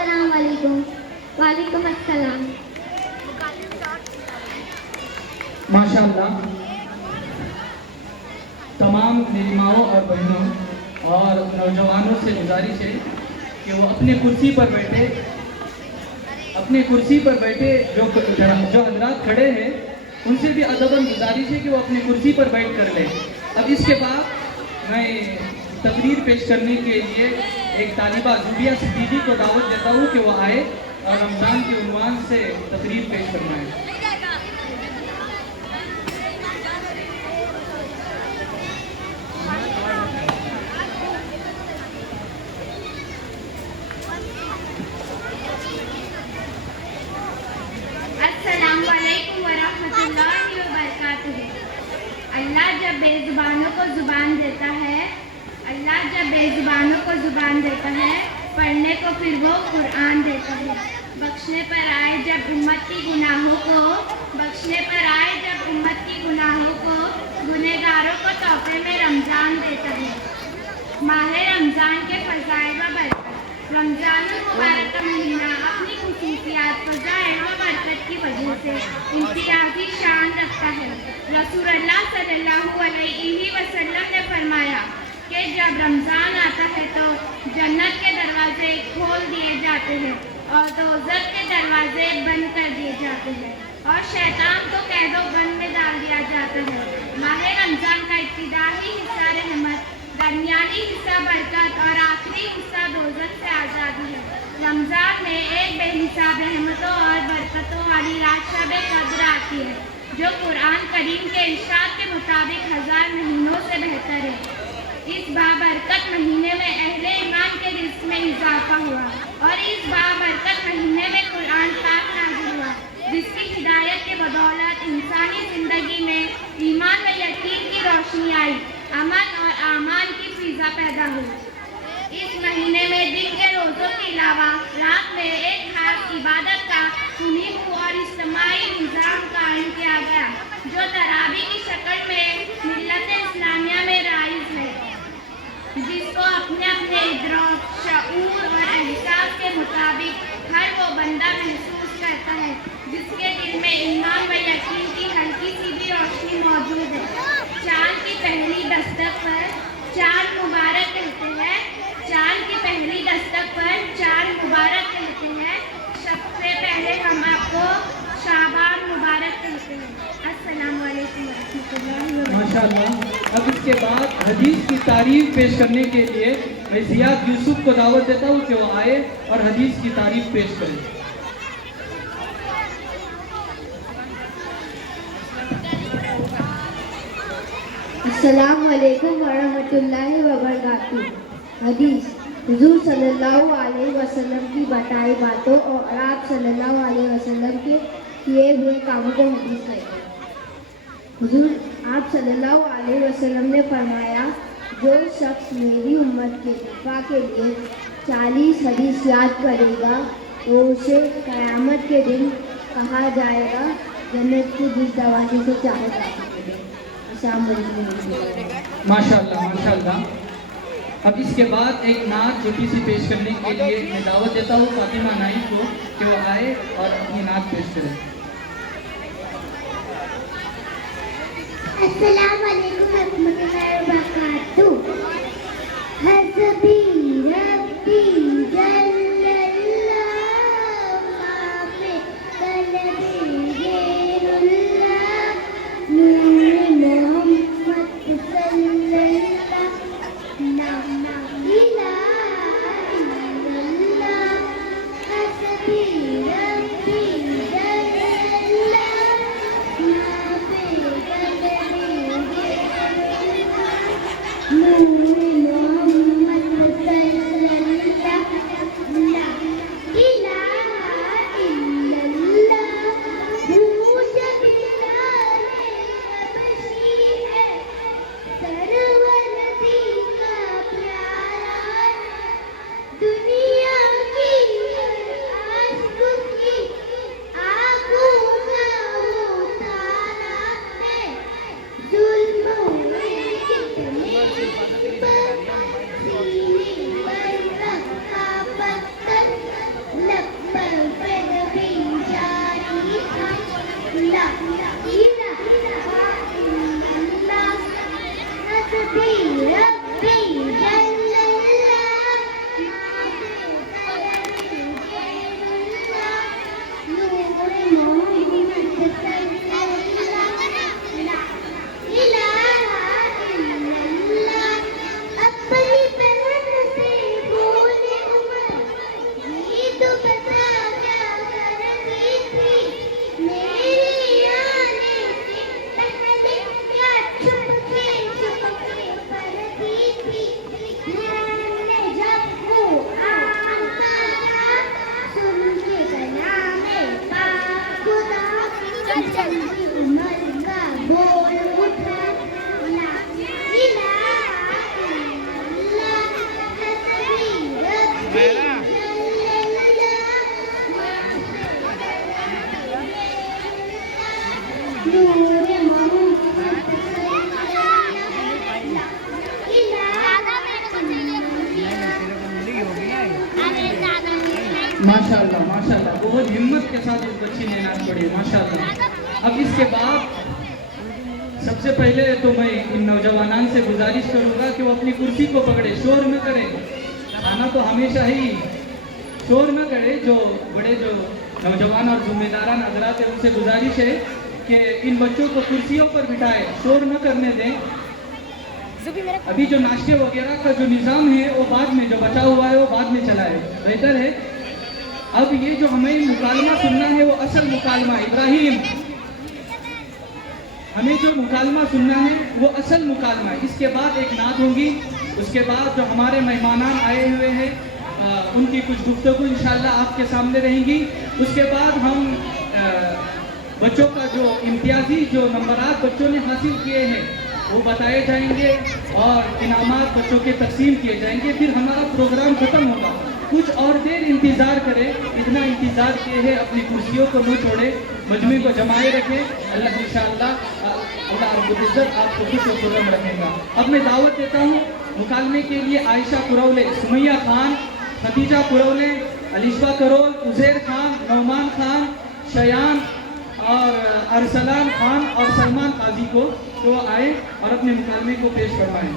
अस्सलाम वालेकुम। वालेकुम अस्सलाम। माशाअल्लाह, तमाम मेरी माओं और बहनों और नौजवानों से गुजारिश है कि वो अपने कुर्सी पर बैठे जो हजरात खड़े हैं उनसे भी अदबन गुजारिश है कि वो अपनी कुर्सी पर बैठ कर लें। अब इसके बाद मैं तकरीर पेश करने के लिए एक तालिबा जुबिया सिद्दीकी को दावत देता हूँ कि वो आए और रमज़ान के उन्वान से तकरीर पेश करवाएं। अस्सलाम वालेकुम वरहमतुल्लाहि वबरकातुहू। अल्लाह जब बेज़ुबानों को ज़ुबान देता है, पढ़ने को फिर वो कुरान देता है। बख्शने पर आए जब उम्मत की गुनाहों को गुनहगारों को तोहफे में रमज़ान देता है। माह रमज़ान के फ़ज़ाइल व बरकत। रमज़ान मुबारक का महीना अपनी खुसूसियात, फ़ज़ाइल व बरकत की वजह से इम्तियाज़ी शान रखता है। रसूलुल्लाह सल्लल्लाहु अलैहि वसल्लम ने फरमाया कि जब रमज़ान आता है तो जन्नत के दरवाजे खोल दिए जाते हैं और दोज़ख के दरवाजे बंद कर दिए जाते हैं और शैतान को कैदोबंद में डाल दिया जाता है। माह रमज़ान का इब्तिदाई हिस्सा रहमत, दरमियानी हिस्सा बरकत और आखिरी हिस्सा दोज़ख से आज़ादी है। रमज़ान में एक बेहिसाब रहमतों और बरकतों वाली रात शब क़द्र आती है, जो कुरान करीम के इरशाद के मुताबिक 1000 महीनों से बेहतर है। इस बाबरकत महीने में अहले ईमान के रिज़्क़ में इजाफा हुआ और इस बाबरकत महीने में कुरान पाक नाज़िल हुआ, जिसकी हिदायत के बदौलत इंसानी ज़िंदगी में ईमान व यकीन की रोशनी आई, अमन और आमान की फ़िज़ा पैदा हुई। इस महीने में दिन के रोज़ों के अलावा रात में एक खास इबादत का सुनीह और इज्तिमाई निज़ाम कायम किया गया, जो तरावी की शक्ल में मिल्लत इस्लामिया में राइज है, जिसको अपने अपने इदराक, शऊर और एहसास के मुताबिक हर वो बंदा महसूस करता है जिसके दिल में ईमान व यकीन की हल्की सी भी रोशनी मौजूद है। चाँद की पहली दस्तक पर चाँद मुबारक कहते हैं। सबसे पहले हम आपको शाबान मुबारक कहते हैं। अस्सलाम वालेकुम वरहमतुल्लाहि वबरकातुहू। माशाअल्लाह। अब इसके बाद हदीस की तारीफ पेश करने के लिए मैं ज़ियाद यूसुफ को दावत देता हूँ कि वो आए और हदीस की तारीफ पेश करें। अस्सलाम वालेकुम वरहमतुल्लाहि वबरकातुहू। हदीस हुजूर सल्लल्लाहु अलैहि वसल्लम की बताई बातों और आप सल्लल्लाहु अलैहि वसल्लम के किए हुए कामों को हदीस कहते हैं। हुजूर आप सल्लल्लाहु अलैहि वसल्लम ने फरमाया, जो शख्स मेरी उम्मत के दिफा के लिए 40 हदीस याद करेगा तो उसे क़यामत के दिन कहा जाएगा जन्नत के जिस दरवाजे से चाहे जा सके। माशाअल्लाह, माशाअल्लाह। अब इसके बाद एक नात छोटी सी पेश करने के लिए मैं दावत देता हूँ फातिमा नाइम को कि वो आए और अपनी नात पेश करें। अस्सलाम वालेकुम रहमतुल्लाहि व बरकातुहू। हस्बी रब्बी जल्लल्लाहु माफ़ी क़ल्बी ग़ैरुल्लाह नूर मोहम्मद सल्लल्लाहु ला इलाहा इल्लल्लाह। हस्बी रब्बी जल्लल्लाहु माफ़ी क़ल्बी ग़ैरुल्लाह नूर मोहम्मद माशाल्लाह माशाल्लाह, बहुत हिम्मत के साथ इस बच्ची ने नाच पढ़ी, माशाल्लाह। अब इसके बाद सबसे पहले तो मैं इन नौजवानों से गुजारिश करूंगा कि वो अपनी कुर्सी को पकड़े, शोर न करें। खाना तो हमेशा ही शोर न करे। जो बड़े जो नौजवान और जिम्मेदारान हजरात है उनसे गुजारिश है कि इन बच्चों को कुर्सियों पर बिठाए, शोर न करने दें। अभी जो नाश्ते वगैरह का जो निज़ाम है वो बाद में, जो बचा हुआ है वो बाद में चलाए, बेहतर है। अब ये जो हमें मुकालमा सुनना है वो असल मुकालमा, इब्राहिम, हमें जो मुकालमा सुनना है वो असल मुकालमा है। इसके बाद एक नात होगी, उसके बाद जो हमारे मेहमान आए हुए हैं उनकी कुछ गुफ्तगू इंशाल्लाह आपके सामने रहेंगी। उसके बाद हम बच्चों का जो इम्तियाजी जो नंबरात बच्चों ने हासिल किए हैं वो बताए जाएंगे और इनामात बच्चों के तकसीम किए जाएंगे। फिर हमारा प्रोग्राम खत्म होगा। कुछ और देर इंतज़ार करें, इतना इंतज़ार किए हैं, अपनी कुर्सियों को न छोड़े, मजमे को जमाए रखें। अल्लाह इंशाअल्लाह अल्लाह रब्बुल इज़्ज़त आपको खुश और खुर्रम रखेगा। अब मैं दावत देता हूँ मुकालमे के लिए आयशा कुरौले, सुमैया खान, खदीजा कुरौले, अलिशा करोल, उज़ैर खान, नौमान खान, शयान और अरसलान खान और सलमान काजी को तो आए और अपने मुकालमे को पेश फरमाएं।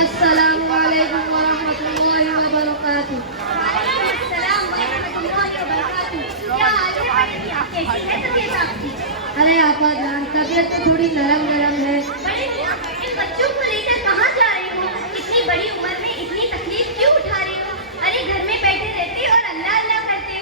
अस्सलामु अलैकुम वरहमतुल्लाहि वबरकातुहू। अरे आपा जान, तबीयत तो थोड़ी नरम नरम है। इन बच्चों को लेकर कहाँ जा रही हो? इतनी बड़ी उम्र में इतनी तकलीफ क्यों उठा रही हो? अरे घर में बैठे रहते और अल्लाह अल्लाह करते।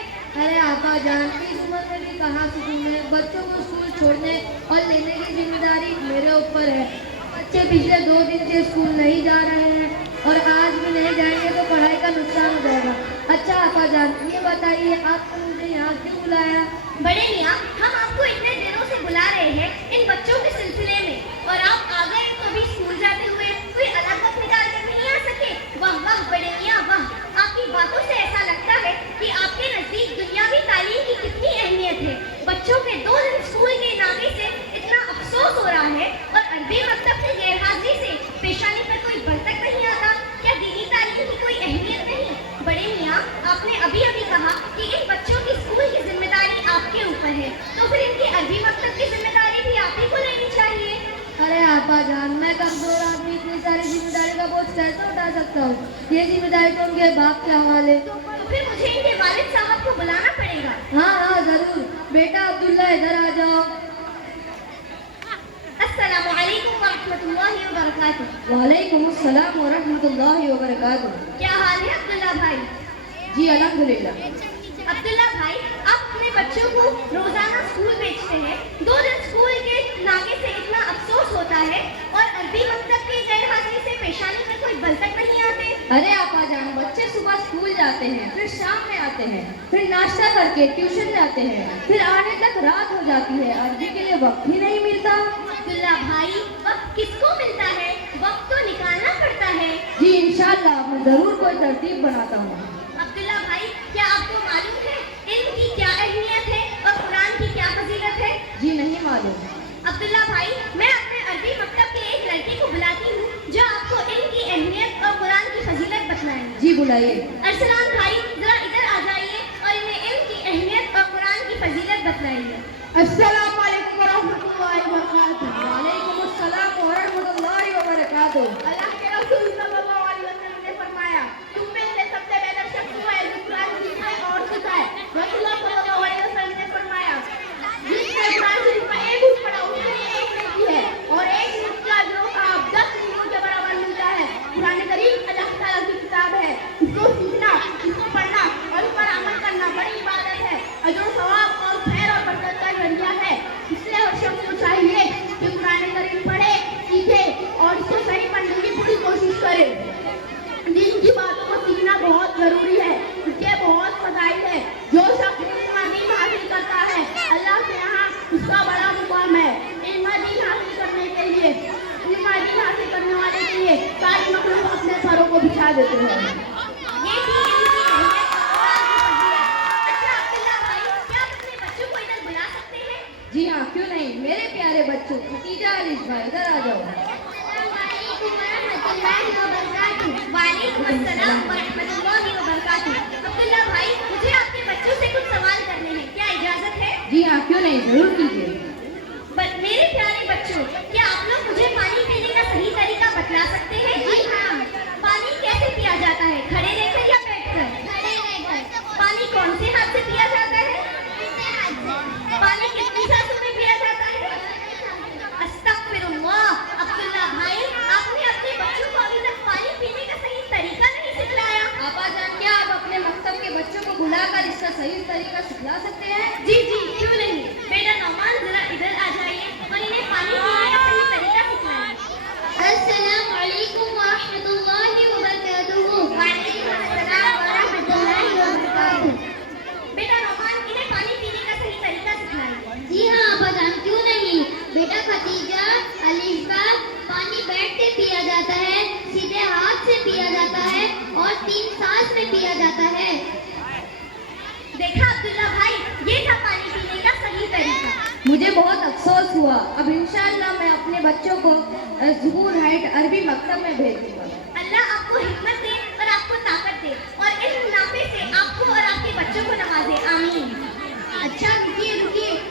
अरे आपा जान, इस उम्र में भी कहाँ सुकून है। बच्चों को स्कूल छोड़ने और लेने की जिम्मेदारी मेरे ऊपर है। बच्चे पिछले 2 दिन से स्कूल नहीं जा रहे हैं और आज भी नहीं जाएंगे तो पढ़ाई का नुकसान हो जाएगा। अच्छा आपा जान, ये बताइए आपने मुझे यहाँ क्यों बुलाया? बड़े मियाँ, हम आपको इतने दिनों से बुला रहे हैं इन बच्चों के सिलसिले में, और आप आ गए तो भी स्कूल जाते हुए कोई अलग वक्त निकाल कर नहीं आ सके। वाह वाह बड़े मियाँ वाह, आपकी बातों से ऐसा लगता है कि आपके नजदीक दुनियावी तालीम की कितनी अहमियत है। बच्चों के 2 दिन स्कूल के नामे से इतना अफसोस हो रहा है और अरबी मकतब की गैरहाजिरी से पेशानी पर कोई बल तक नहीं आता। क्या दीनी तालीम की कोई अहमियत नहीं? बड़े मियाँ, आपने अभी अभी कहा कि इन बच्चों की स्कूल की जिम्मेदारी आपके ऊपर है, तो फिर इनकी अरबी मकतब की जिम्मेदारी भी आप ही को लेनी चाहिए। अरे आपा जान, मैं कमजोर आदमी इतनी सारी जिम्मेदारी का बोझ कैसे उठा सकता हूँ? ये जिम्मेदारी तो उनके बाप के हवाले। तो फिर मुझे इनके वालिद साहब को बुलाना पड़ेगा। हाँ हाँ जरूर। बेटा अब्दुल्ला इधर आ जाओ। अस्सलामु अलैकुम वरहमतुल्लाहि वबरकातुहू। वालेकुम अस्सलाम वरहमतुल्लाहि वबरकातुहू। क्या हाल है अब्दुल्ला भाई? जी अल्हम्दुलिल्लाह। अब्दुल्ला भाई, आप अपने बच्चों को रोजाना स्कूल भेजते हैं। 2 दिन स्कूल के नागे से इतना अफसोस होता है और अरबी मकतब की गैरहाजिरी से पेशानी में कोई बल तक नहीं आते। अरे आपा जान, बच्चे सुबह स्कूल जाते हैं, फिर शाम में आते हैं, फिर नाश्ता करके ट्यूशन जाते हैं, फिर आने तक रात हो जाती है। अरबी के लिए वक्त ही नहीं मिलता। अब्दुल्ला भाई, वक्त किसको मिलता है? वक्त तो निकालना पड़ता है। जी इंशाल्लाह मैं जरूर कोई तरतीब बनाता हूँ। अब्दुल्ला भाई, क्या आपको मालूम है इल्म की क्या अहमियत है और कुरान की क्या फजीलत है? जी नहीं मालूम। अब्दुल्ला भाई, मैं अपने अरबी मकतब के एक लड़के को बुलाती हूँ जो आपको इल्म की अहमियत और कुरान की फजीलत बतलाएंगे। जी बुलाइए। अरसलान भाई, जरा इधर आ जाइए और इन्हें इल्म की अहमियत और कुरान की फजीलत बतलाइए। अस्सलाम वालेकुम वरहमतुल्लाहि वबरकातुहू। वालेकुम अस्सलाम वरहमतुल्लाहि वबरकातुहू। अल्लाह के रसूल सल्लल्लाहु अलैहि वसल्लम ने کرے. دین کی باتوں کو سیکھنا بہت ضروری ہے. اس کے بہت فضائل ہے. جو شخص علم دین حاصل کرتا ہے اللہ کے یہاں اس کا بڑا مقام ہے. علم دین حاصل کرنے کے لیے علم دین حاصل کرنے والے کے لیے ساری مخلوق اپنے سروں کو بچھا دیتے ہیں. یہ تھی علم کی اہمیت اور آگے بڑھی ہے. اچھا عبداللہ بھائی، کیا آپ اپنے بچوں کو ادھر بلا سکتے ہیں؟ جی ہاں، کیوں نہیں. میرے پیارے بچوں ختیجہ علیش بھائی ادھر آ جاؤ. وعلیکم السلام ورحمۃ اللہ وبرکاتہ. عبداللہ بھائی، مجھے آپ کے بچوں سے کچھ سوال کرنے ہیں، کیا اجازت ہے؟ جی ہاں، کیوں نہیں، ضرور کیجیے. میرے پیارے بچوں، کیا آپ لوگ مجھے پانی پینے کا صحیح طریقہ بتلا سکتے ہیں؟ جی ہاں. پانی کیسے پیا جاتا ہے، کھڑے رہ کر یا بیٹھ کر؟ کھڑے رہ کر. پانی کون سے ہاتھ سے پیا جاتا ہے؟ پانی کتنی سانسوں میں پیا جاتا ہے؟ استغفر اللہ. عبداللہ بھائی، آپ نے اپنے بچوں کو ابھی تک پانی پینے کا صحیح طریقہ نہیں سکھلایا. آپا جان، کیا آپ اپنے مکتب کے بچوں کو بلا کر اس کا صحیح طریقہ سکھلا سکتے ہیں؟ جی جی، کیوں نہیں. بیٹا نعمان، ذرا ادھر آ جائیے اور انہیں پانی پینے کا صحیح طریقہ سکھلائیں. السلام علیکم ورحمۃ اللہ وبرکاتہ. وعلیکم السلام ورحمۃ اللہ وبرکاتہ. بیٹا نعمان، انہیں پانی پینے کا صحیح طریقہ سکھلائیں. جی ہاں آپا جان، کیوں نہیں. بیٹا ختیجہ علیش بھائی، پانی بیٹھ کے پیا جاتا ہے، سیدھے ہاتھ سے پیا جاتا ہے اور 3 سانس میں پیا جاتا ہے. دیکھا عبداللہ بھائی، یہ تھا پانی پینے کا صحیح طریقہ. مجھے بہت افسوس ہوا. اب انشاءاللہ میں اپنے بچوں کو ظہور ہائٹ عربی مکتب میں بھیج دوں گا. اللہ آپ کو حکمت دے اور آپ کو طاقت دے اور علم نافع سے آپ کو اور آپ کے بچوں کو نوازے. آمین. اچھا رکیے،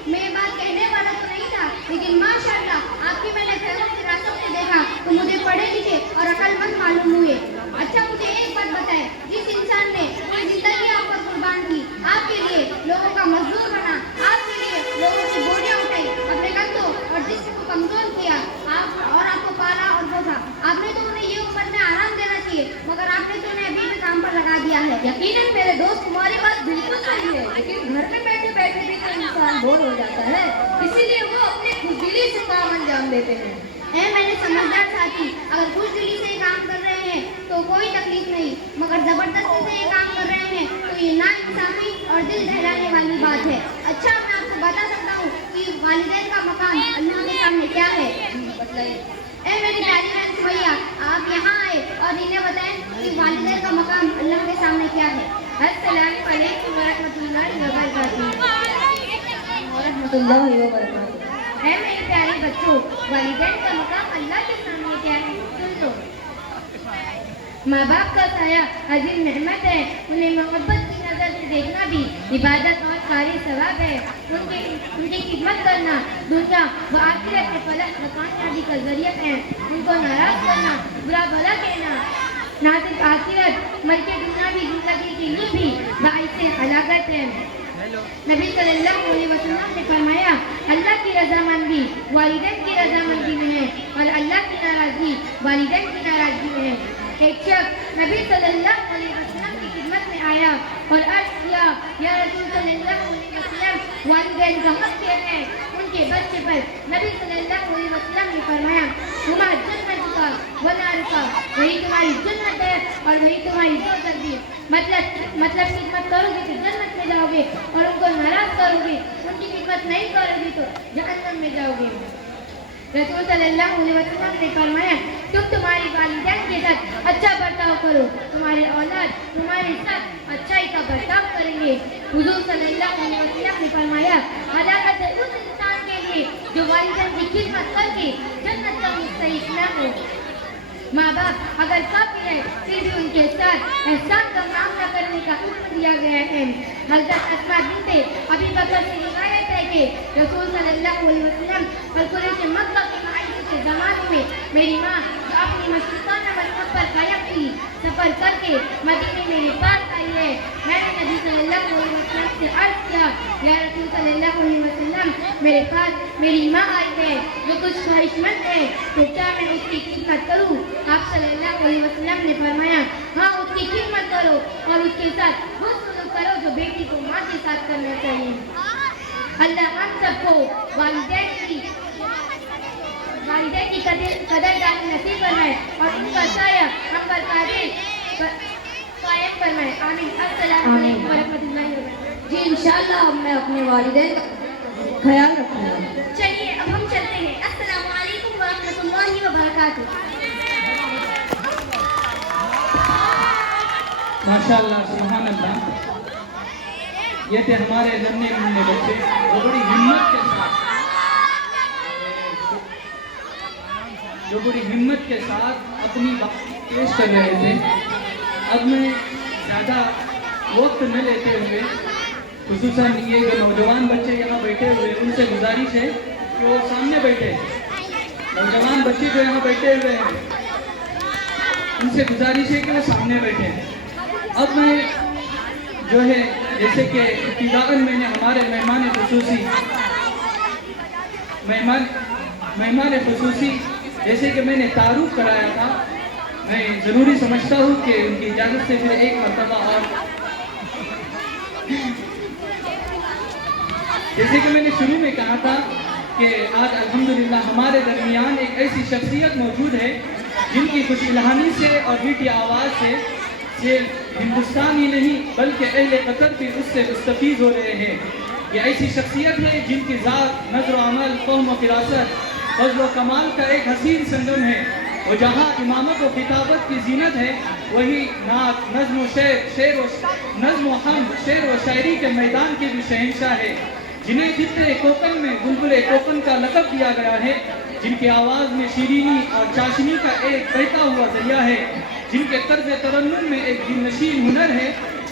میں یہ بات کہنے والا تو نہیں تھا، لیکن ماشاءاللہ آپ کی میں نے فیض فراست میں دیکھا تو مجھے پڑھے لکھے اور عقل مند معلوم ہوئے. اچھا مجھے ایک بات بتائیں، جس انسان نے اپنی زندگی آپ پر قربان کی، آپ کے لیے لوگوں کا مزدور بنا، آپ کے لیے لوگوں کی بوریاں اٹھائی، اپنے کندھوں اور جسم کو کمزور کیا، آپ کو پالا اور پوسا، آپ نے تو انہیں یہ عمر میں آرام دینا چاہیے، مگر آپ نے تو انہیں ابھی بھی کام پر لگا دیا ہے. یقیناً میرے دوست، تمہاری بات بالکل صحیح ہے، لیکن گھر میں بیٹھے بیٹھے بھی تو انسان بور ہو جاتا ہے، اسی لیے وہ اپنی خوشدلی سے کام انجام دیتے ہیں. میرے سمجھدار ساتھی، اگر خوشدلی سے کام کر رہے ہیں تو کوئی تکلیف نہیں، مگر زبردستی سے یہ کام کر رہے ہیں تو یہ ناانصافی اور دل دہلانے والی بات ہے. اچھا، میں آپ کو بتا سکتا ہوں کہ والدین کا مقام اللہ کے سامنے کیا ہے. بتائیے. میری پیاری بہن سمیہ، آپ یہاں آئے اور انہیں بتائیں کہ والدین کا مقام اللہ کے سامنے کیا ہے. السلام علیکم ورحمۃ اللہ وبرکاتہ. ورحمۃ اللہ وبرکاتہ. میرے پیارے بچوں، والدین کا مقام اللہ کے سامنے کیا ہے، سن لو. ماں باپ کا سایہ عظیم نعمت ہے. انہیں محبت کی نظر سے دیکھنا بھی عبادت اور قاری ثواب ہے. ان کی خدمت کرنا دنیا و آخرت کے فلاح و کامیابی کا ذریعہ ہے. ان کو ناراض کرنا، برا بھلا کہنا نہ صرف آخرت بلکہ دنیاوی زندگی کے لیے بھی باعث ہلاکت ہے. نبی صلی اللہ علیہ وسلم نے فرمایا، اللہ کی رضامندی والدین کی رضامندی میں ہے اور اللہ کی ناراضگی والدین کی ناراضگی میں ہے. ایک شخص نبی صلی اللہ علیہ وسلم کی خدمت میں آیا اور عرض کیا، یا رسول صلی اللہ علیہ وسلم، والدین کا حق کیا ہے ان کے بچے پر؟ نبی صلی اللہ علیہ وسلم نے فرمایا، تمہارا جنت کا ونار کا، وہی تمہاری جنت ہے اور وہی تمہاری دوزخ بھی. مطلب خدمت کرو گے تو جنت میں جاؤ گے اور ان کو ناراض کرو گے، ان کی خدمت نہیں کرو گے تو جہنم میں جاؤ گے. رسول صلی اللہ علیہ وسلم نے فرمایا، تم تمہاری والدین کے ساتھ اچھا برتاؤ کرو، تمہارے اولاد تمہارے ساتھ اچھائی کا برتاؤ کریں گے. حضور صلی اللہ علیہ وسلم نے فرمایا، ہلاکت ہے اس انسان کے لیے جو والدین کی خدمت کر کے جنت کا مستحق نہ ہو. ماں باپ اگر کافی ہے پھر بھی ان کے ساتھ احسان کا معاملہ کرنے کا حکم دیا گیا ہے. حضرت اسماء بنت ابی بکر سے روایت ہے کہ رسول صلی اللہ علیہ وسلم اور قریش مکہ کے معاہدے کے زمانے میں میری ماں جو اپنی مشرقانہ مذہب پر قائم تھی، سفر کر کے مدینے میرے پاس آئی ہے. میں نے نبی صلی اللہ علیہ وسلم سے عرض کیا، یا رسول صلی اللہ علیہ وسلم، میرے پاس میری ماں آئی ہے جو کچھ خواہش مند ہے، تو کیا میں اس کی خدمت کروں؟ آپ صلی اللہ علیہ وسلم نے فرمایا، ہاں اس کی خدمت کرو اور اس کے ساتھ وہ سلوک کرو جو بیٹی کو ماں کے ساتھ کرنا چاہیے. اللہ ہم سب کو والدین کی قدر دانی نصیب فرمائے اور ان کا سایہ ہم आमीन। अस्सलाम वालेकुम वरहमतुल्लाहि वबरकातुहू। जी इंशाल्लाह अब मैं अपने वालिदैन का ख्याल रखूँगा। चलिए अब हम चलते हैं। अस्सलाम वालेकुम वरहमतुल्लाहि वबरकातुहू। माशाअल्लाह, सुभान अल्लाह। ये थे हमारे नन्हे मुन्ने बच्चे जो बड़ी हिम्मत के साथ अपनी बात पेश कर रहे थे। अब मैं ज़्यादा वक्त न लेते हुए, खुसूसन ये जो नौजवान बच्चे यहाँ बैठे हुए, उनसे गुजारिश है कि वो सामने बैठे। नौजवान बच्चे जो यहाँ बैठे हुए हैं, उनसे गुजारिश है कि वो सामने बैठे। अब मैं जो है, जैसे कि इब्तिदाअन मैंने हमारे मेहमान खुसूसी जैसे कि मैंने तारुफ कराया था, मैं ज़रूरी समझता हूँ कि उनकी इजाज़त से फिर एक मरतबा और जैसे कि मैंने शुरू में कहा था कि आज अल्हम्दुलिल्लाह हमारे दरमियान एक ऐसी शख्सियत मौजूद है जिनकी कुछ इल्हानी से और मीठी आवाज़ से सिर्फ हिंदुस्तान ही नहीं बल्कि अहले कतर भी उससे मुस्तफ़ीज़ हो रहे हैं। ये ऐसी शख्सियत है जिनकी ज़ात, नज़्र व अमल, फ़हम व फ़िरासत, फ़ज़्ल व कमाल का एक हसीन संगम है। और जहाँ इमामत व खिताबत की जीनत है, वही नात, नज़्म व नज़्म व हम्द, शेर व शायरी के मैदान के भी शहंशाह है। जिन्हें खित्ते कोकन में बुलबुल कोकन का लक़ब दिया गया है, जिनकी आवाज़ में शीरीनी और चाशनी का एक बहता हुआ दरिया है, जिनके तर्ज तरन्नुम में एक दिलनशीन हुनर है,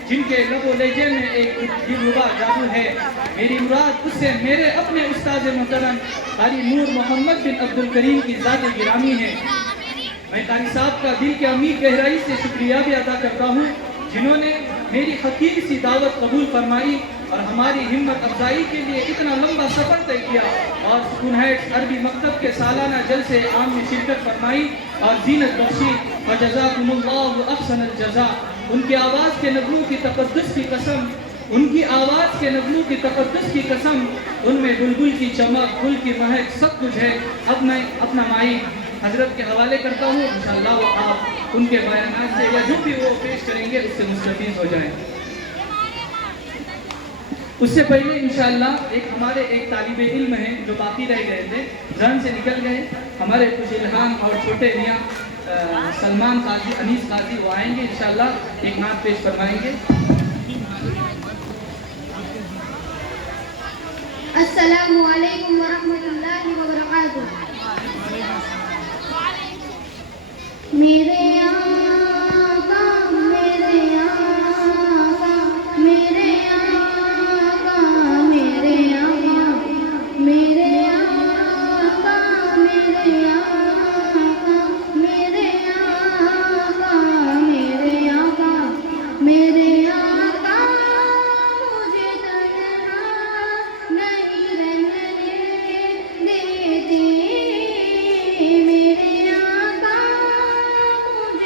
जिनके लबो लहजे में एक दिलरुबा जादू है। मेरी मुराद उससे मेरे अपने उस्ताद मोहतरम कारी नूर मोहम्मद बिन अब्दुल करीम की ज़ात गिरामी है। मैं कारी साहब का दिल के अमीर गहराई से शुक्रिया भी अदा करता हूँ, जिन्होंने मेरी हकीर सी दावत कबूल फरमाई और हमारी हिम्मत अफजाई के लिए इतना लंबा सफ़र तय किया और सुकून heights अरबी मकतब के सालाना जलसे आम में शिरकत फरमाई और जीनत बख्शी। व जज़ाकुमुल्लाहु अहसनल जज़ा। उनकी आवाज़ के नगमों की तक़द्दुस की कसम, उनकी आवाज़ के नगमों की तक़द्दुस की कसम, उनमें बुलबुल की चमक, फूल की महक सब कुछ है। अब मैं अपना माइक हजरत के हवाले करता हूँ, इंशाअल्लाह वो आप उनके बयानात से या जो भी वो पेश करेंगे उससे मुस्तफ़ीज़ हो जाएं। उससे पहले इंशाअल्लाह हमारे एक तालिब इल्म हैं जो बाकी रह गए थे, जान से निकल गए, हमारे कुछ इल्हाम और छोटे मियाँ सलमान काजी, अनीस काजी, वो आएंगे इंशाअल्लाह, एक नात पेश फरमाएंगे। अस्सलामु अलैकुम वरहमतुल्लाहि वबरकातुहू। मेरे आका, मेरे आका, मेरे आका, मेरे आका, मेरे आका, मेरे आका, मेरे आका, मेरे आका, मेरे आका मुझे तन्हा नहीं रहने देते। मेरे आका मुझे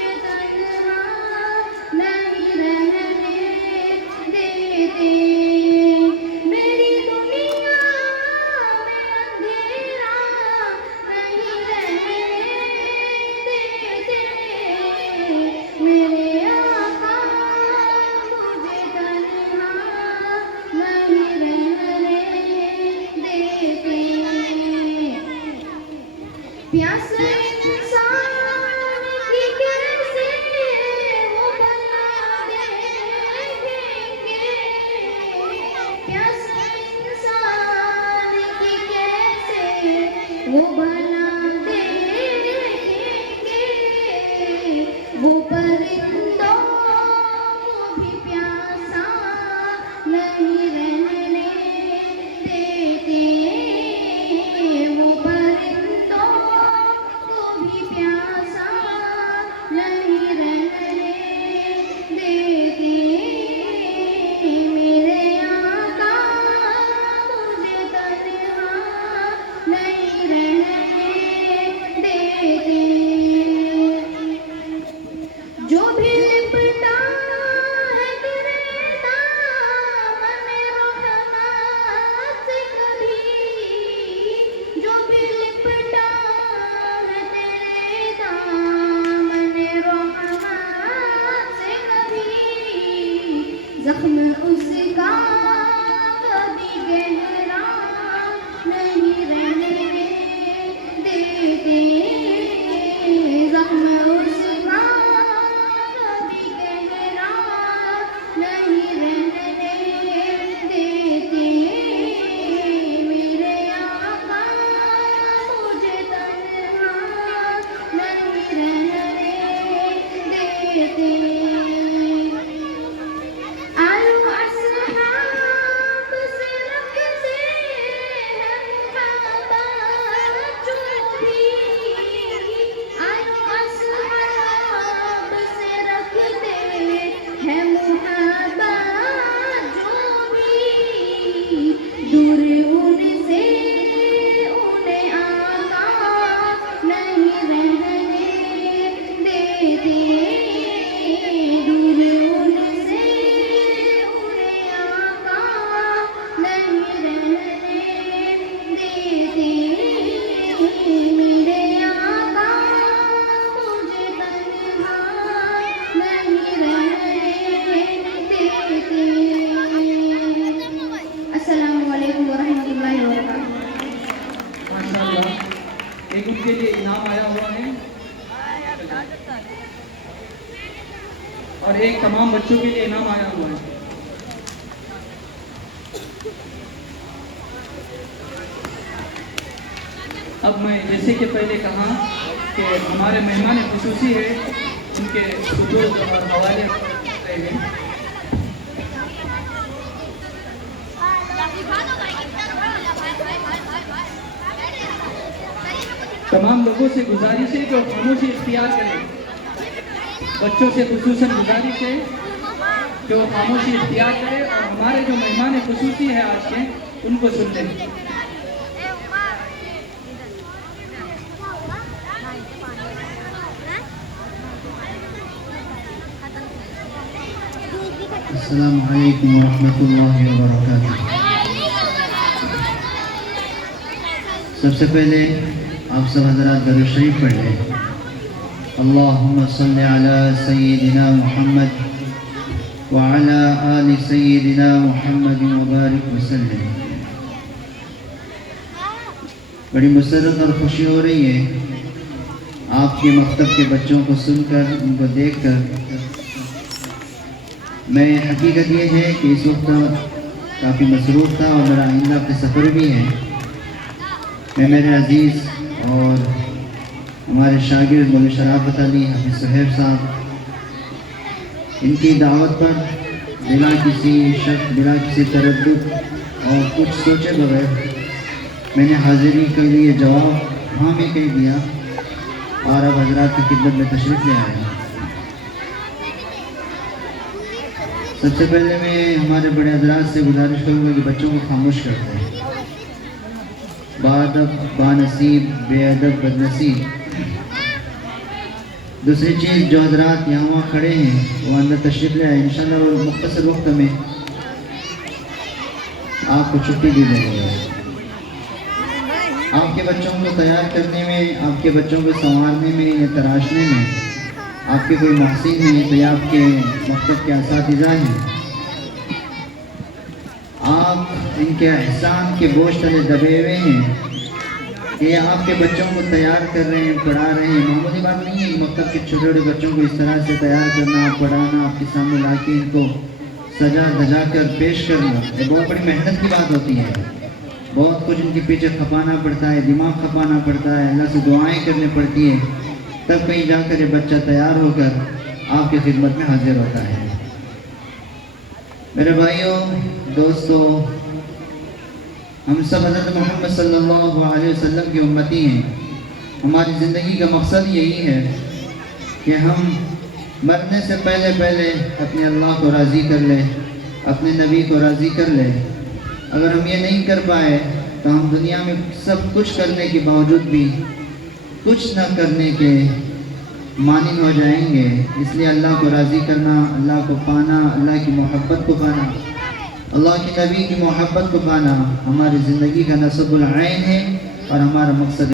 देते आलू असहाब से रखते हैं मुहब्बत जो भी आलू असहाब से रखते हैं मुहब्बत जो भी दूर उनसे उन्हें आका नहीं रहने देते दूर उनसे उन्हें आका नहीं रहने देते मेरे आका मुझे तन्हा नहीं रहने देते। अस्सलामु अलैकुम वरहमतुल्लाहि वबरकातुहू। माशाअल्लाह, एक उनके लिए इनाम आया हुआ है और एक तमाम बच्चों के लिए इनाम आया हुआ है। अब मैं जैसे कि पहले कहा कि हमारे मेहमान खुसूसी है, उनके सुजूद और हवाले करते हैं। तमाम लोगों से गुजारिश है कि वो खामोशी इख्तियार करें। बच्चों से खुसूसन गुजारिश है कि वो खामोशी इख्तियार करें और हमारे जो मेहमान खुसूसी है आज के, उनको सुन लें। अस्सलामु अलैकुम वरहमतुल्लाहि वबरकातुहू। सबसे पहले आप सब हज़रात दरूद शरीफ पढ़ लें। अल्लाहुम्मा सल्लि अला सय्यिदिना मुहम्मद व अला आलि सय्यिदिना मुहम्मद व बारिक वसल्लम। बड़ी मुसर्रत और खुशी हो रही है आपके मकतब के बच्चों को सुनकर, उनको देखकर। मैं हकीकत ये है कि इस वक्त काफ़ी मसरूफ़ था और मेरा आइंदा पे सफ़र भी है। मैं मेरे अज़ीज़ और हमारे शागिर्द मौलवी शराफत अली हाफिज़ सुहैब साहब, इनकी दावत पर बिना किसी शक, बिना किसी तरद्दुद और कुछ सोचे बगैर मैंने हाज़िरी के लिए जवाब हाँ में कह दिया और अब हज़रात की खिदमत में तशरीफ़ ले आया। सबसे पहले मैं हमारे बड़े हज़रात से गुजारिश करूँगा कि बच्चों को खामोश कर दें। बाअदब, बानसीब, बेअदब, बदनसीब। दूसरी चीज़, जो हज़रात यहाँ वहाँ खड़े हैं वो अंदर तशरीफ़ ले आए। इंशाअल्लाह और मुख्तसर वक्त में आपको छुट्टी दी जाएगी। आपके बच्चों को तैयार करने में, आपके बच्चों को संवारने में या तराशने में आपके कोई महसिन नहीं, तो ये आपके मकतब के असातिज़ा हैं। आप इनके एहसान के बोझ तले दबे हुए हैं कि आपके बच्चों को तैयार कर रहे हैं, पढ़ा रहे हैं। मामूली बात नहीं है मकतब के छोटे छोटे बच्चों को इस तरह से तैयार करना, पढ़ाना, आपके सामने ला के इनको सजा धजा कर पेश करना, ये बहुत बड़ी मेहनत की बात होती है। बहुत कुछ इनके पीछे खपाना पड़ता है, दिमाग खपाना पड़ता है, अल्लाह से दुआएं करनी पड़ती है, तब कहीं जाकर ये बच्चा तैयार होकर आपकी खिदमत में हाजिर होता है। मेरे भाइयों, दोस्तों, हम सब हज़रत मोहम्मद सल्लल्लाहु अलैहि वसल्लम की उम्मती हैं। हमारी ज़िंदगी का मकसद यही है कि हम मरने से पहले पहले अपने अल्लाह को राज़ी कर लें, अपने नबी को राज़ी कर लें। अगर हम ये नहीं कर पाए तो हम दुनिया में सब कुछ करने के बावजूद भी कुछ न करने के मानिन हो जाएंगे। इसलिए अल्लाह को राज़ी करना, अल्लाह को पाना, अल्लाह की मोहब्बत को पाना, अल्लाह के नबी की मोहब्बत को पाना हमारी ज़िंदगी का नसबुल ऐन है और हमारा मकसद